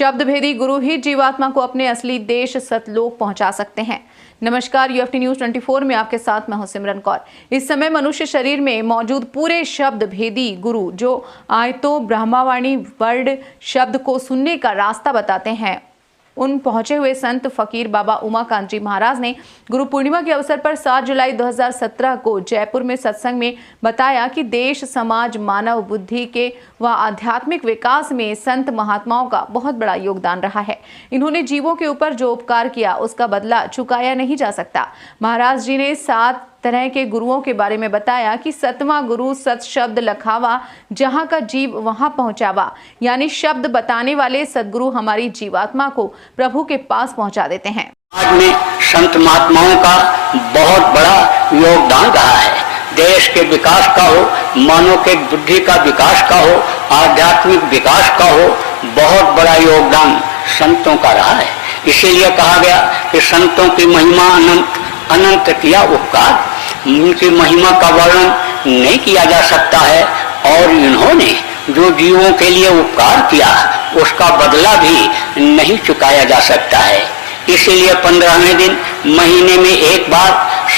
शब्द भेदी गुरु ही जीवात्मा को अपने असली देश सतलोक पहुंचा सकते हैं। नमस्कार, यूएफटी न्यूज 24 में आपके साथ मैं हूं सिमरन कौर। इस समय मनुष्य शरीर में मौजूद पूरे शब्द भेदी गुरु जो आयतों ब्रह्मावाणी वर्ड शब्द को सुनने का रास्ता बताते हैं, उन पहुंचे हुए संत फकीर बाबा उमाकांत जी महाराज ने गुरु पूर्णिमा के अवसर पर 7 जुलाई 2017 को जयपुर में सत्संग में बताया कि देश, समाज, मानव बुद्धि के व आध्यात्मिक विकास में संत महात्माओं का बहुत बड़ा योगदान रहा है। इन्होंने जीवों के ऊपर जो उपकार किया उसका बदला चुकाया नहीं जा सकता। महाराज जी ने 7 तरह के गुरुओं के बारे में बताया कि 7वां गुरु सत शब्द लखावा, जहां का जीव वहां पहुंचावा, यानी शब्द बताने वाले सदगुरु हमारी जीवात्मा को प्रभु के पास पहुंचा देते हैं। आज में संत महात्माओं का बहुत बड़ा योगदान रहा है। देश के विकास का हो, मानव के बुद्धि का विकास का हो, आध्यात्मिक विकास का हो, बहुत बड़ा योगदान संतों का रहा है। इसीलिए कहा गया कि संतों की महिमा अनंत, अनंत किया उपकार। उनकी महिमा का वर्णन नहीं किया जा सकता है और इन्होंने जो जीवों के लिए उपकार किया उसका बदला भी नहीं चुकाया जा सकता है। इसीलिए 15वें दिन महीने में एक बार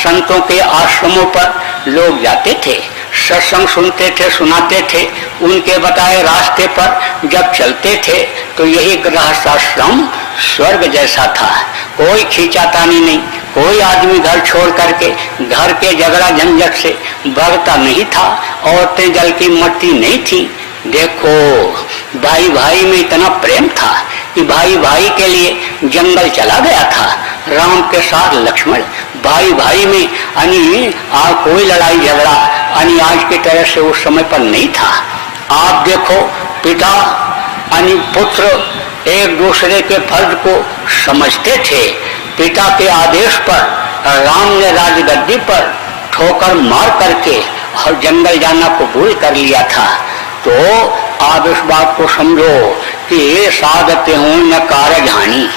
संतों के आश्रमों पर लोग जाते थे, सत्संग सुनते थे, सुनाते थे। उनके बताए रास्ते पर जब चलते थे तो यही गृहस्थाश्रम स्वर्ग जैसा था। कोई खींचातानी नहीं, कोई आदमी घर छोड़ करके घर के झगड़ा झंझट से भागता नहीं था। औरतें जल की मट्टी नहीं थी। देखो, भाई भाई में इतना प्रेम था कि भाई भाई के लिए जंगल चला गया था। राम के साथ लक्ष्मण, भाई भाई में कोई लड़ाई झगड़ा आज की तरह से उस समय पर नहीं था। आप देखो, पिता पुत्र एक दूसरे के फर्ज को समझते थे। पिता के आदेश पर राम ने राजगद्दी पर ठोकर मार करके और जंगल जाना कबूल कर लिया था। तो आप इस बात को समझो कि साधते हूँ न कारज हानि,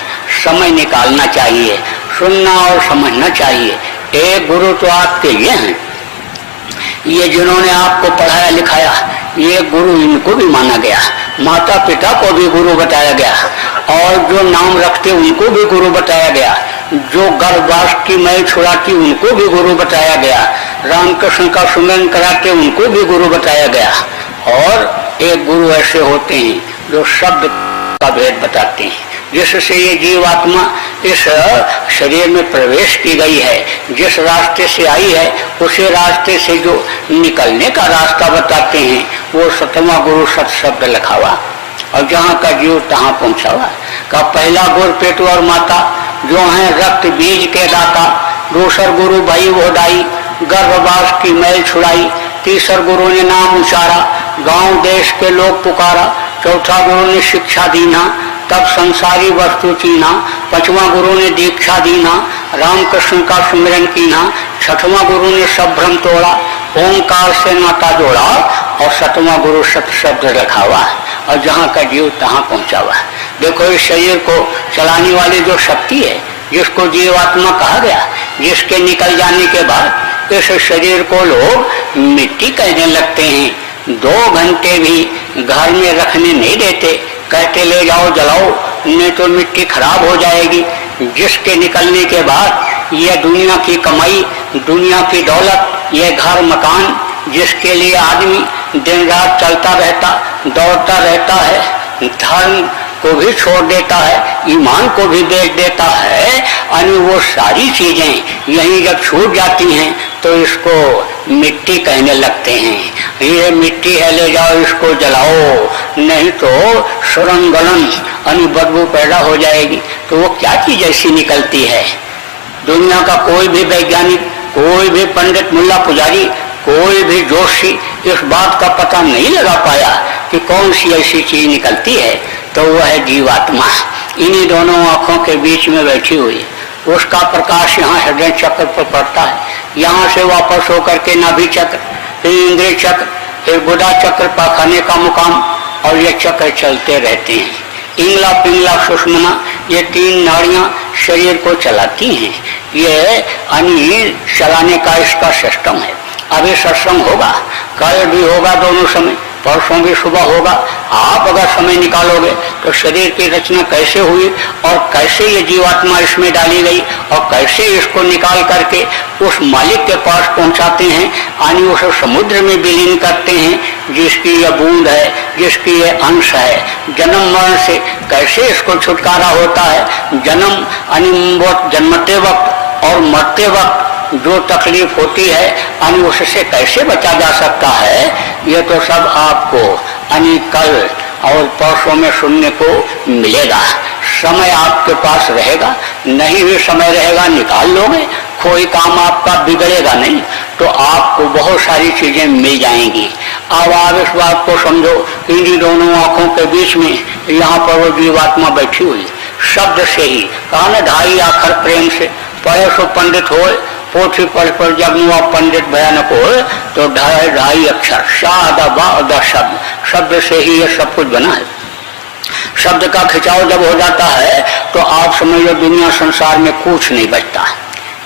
समय निकालना चाहिए, सुनना और समझना चाहिए। एक गुरु तो आपके ये हैं, ये जिन्होंने आपको पढ़ाया लिखाया, ये गुरु इनको भी माना गया। माता पिता को भी गुरु बताया गया और जो नाम रखते उनको भी गुरु बताया गया। जो गर्भवास की मैल छुड़ाती उनको भी गुरु बताया गया। रामकृष्ण का सुमिरन कराते उनको भी गुरु बताया गया। और एक गुरु ऐसे होते हैं जो शब्द का भेद बताते हैं, जिससे ये जीवात्मा इस शरीर में प्रवेश की गई है। जिस रास्ते से आई है उसी रास्ते से जो निकलने का रास्ता बताते हैं वो 7वां गुरु सत शब्द लखावा, और जहाँ का जीव तहाँ पहुँचावा। का पहला गुरु पेटू और माता जो है रक्त बीज के दाता। दूसर गुरु भाई वो दाई, गर्भवास की मैल छुड़ाई। तीसर गुरु ने नाम उचारा, गांव देश के लोग पुकारा। चौथा गुरु ने शिक्षा दीना, तब संसारी वस्तु चीना। 5वां गुरु ने दीक्षा दीना, रामकृष्ण का सुमिरन कीना। 6वां गुरु ने सब भ्रम तोड़ा, ओंकार से नाता जोड़ा। और 7वां गुरु सत शब्द रखावा, और जहाँ का जीव तहाँ पहुँचावा। देखो, इस शरीर को चलाने वाली जो शक्ति है, जिसको जीवात्मा कहा गया, जिसके निकल जाने के बाद इस शरीर को लोग मिट्टी कहने लगते हैं। 2 घंटे भी घर में रखने नहीं देते, कहते ले जाओ जलाओ, नहीं तो मिट्टी खराब हो जाएगी। जिसके निकलने के बाद यह दुनिया की कमाई, दुनिया की दौलत, यह घर मकान, जिसके लिए आदमी दिन रात चलता रहता, दौड़ता रहता है, धर्म को भी छोड़ देता है, ईमान को भी बेच देता है, वो सारी चीजें यहीं जब छूट जाती हैं तो इसको मिट्टी कहने लगते हैं। ये मिट्टी है, ले जाओ इसको जलाओ, नहीं तो सुरंग गलन बदबू पैदा हो जाएगी। तो वो क्या चीज ऐसी निकलती है? दुनिया का कोई भी वैज्ञानिक, कोई भी पंडित, मुल्ला पुजारी, कोई भी जोशी इस बात का पता नहीं लगा पाया कि कौन सी ऐसी चीज निकलती है। तो वह है जीवात्मा, इन्हीं दोनों आंखों के बीच में बैठी हुई। उसका प्रकाश यहाँ हृदय चक्र पर पड़ता है, यहाँ से वापस होकर के नाभि चक्र, फिर इंद्रिय चक्र, फिर गुदा चक्र, पाखाने का मुकाम, और ये चक्र चलते रहते हैं। इंगला, पिंगला, सुषुम्ना, ये 3 नाड़ियाँ शरीर को चलाती हैं। ये चलाने का इसका सिस्टम है। अभी सत्संग होगा, कल भी होगा, दोनों समय परसों भी सुबह होगा। आप अगर समय निकालोगे तो शरीर की रचना कैसे हुई और कैसे ये जीवात्मा इसमें डाली गई और कैसे इसको निकाल करके उस मालिक के पास पहुंचाते हैं, यानी उस समुद्र में विलीन करते हैं जिसकी यह बूंद है, जिसकी यह अंश है। जन्म मरण से कैसे इसको छुटकारा होता है, जन्म यानी वो जन्मते वक्त और मरते वक्त जो तकलीफ होती है यानी उससे कैसे बचा जा सकता है, ये तो सब आपको यानी कल और परसों में सुनने को मिलेगा। समय आपके पास रहेगा, नहीं भी समय रहेगा निकाल लोगे, कोई काम आपका बिगड़ेगा नहीं, तो आपको बहुत सारी चीजें मिल जाएंगी। अब आप इस बात को समझो, इन्हीं दोनों आंखों के बीच में यहाँ पर वो जीवात्मा बैठी हुई, शब्द से ही कहा न ढाई आखर प्रेम से पढ़े सो पंडित हो, पोथी पढ़ पर जब नुआ पंडित भयानक हो, तो ढाई ढाई अक्षर शादा बा शब्द, शब्द से ही ये सब कुछ बना है। शब्द का खिंचाव जब हो जाता है तो आप समझ लो दुनिया संसार में कुछ नहीं बचता।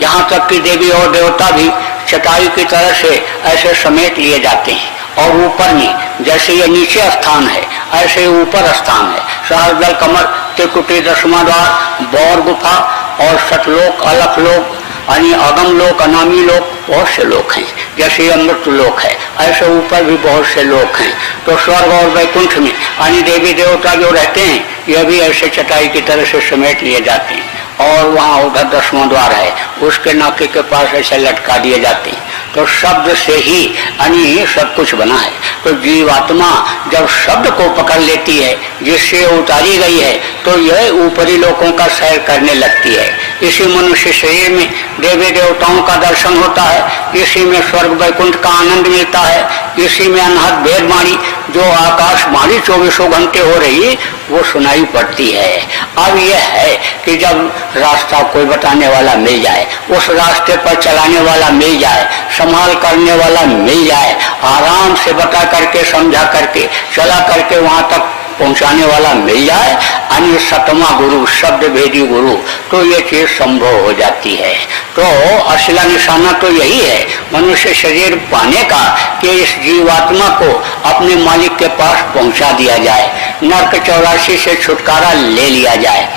यहाँ तक कि देवी और देवता भी चटाई की तरह से ऐसे समेट लिए जाते हैं, और ऊपर में जैसे ये नीचे स्थान है ऐसे ऊपर स्थान है। सहस्रदल कमल, त्रिकुटी, दशमा द्वार, बौर गुफा और सतलोक, अलख लोक यानी अगम लोक, अनामी लोक, बहुत से लोक हैं। जैसे ये अमृत लोक है ऐसे ऊपर भी बहुत से लोक हैं। तो स्वर्ग और वैकुंठ में यानी देवी देवता जो रहते हैं ये भी ऐसे चटाई की तरह से समेट लिए जाते हैं, और वहाँ उधर दसवां द्वार है उसके नाके के पास ऐसे लटका दिए जाते हैं। तो शब्द से ही यानी सब कुछ बना है। तो जीवात्मा जब शब्द को पकड़ लेती है जिससे उतारी गई है तो यह ऊपरी लोकों का सैर करने लगती है। इसी मनुष्य शरीर में देवी देवताओं का दर्शन होता है, इसी में स्वर्ग वैकुंठ का आनंद मिलता है, इसी में अनहद वेदवाणी जो आकाशवाणी 24 घंटे हो रही वो सुनाई पड़ती है। अब यह है कि जब रास्ता कोई बताने वाला मिल जाए, उस रास्ते पर चलाने वाला मिल जाए, संभाल करने वाला मिल जाए, आराम से बता करके समझा करके चला करके वहां तक पहुंचाने वाला मिल जाए, यानी सतमा गुरु, शब्द भेदी गुरु, तो ये चीज संभव हो जाती है। तो असला निशाना तो यही है मनुष्य शरीर पाने का कि इस जीवात्मा को अपने मालिक के पास पहुंचा दिया जाए, नरक 84 से छुटकारा ले लिया जाए।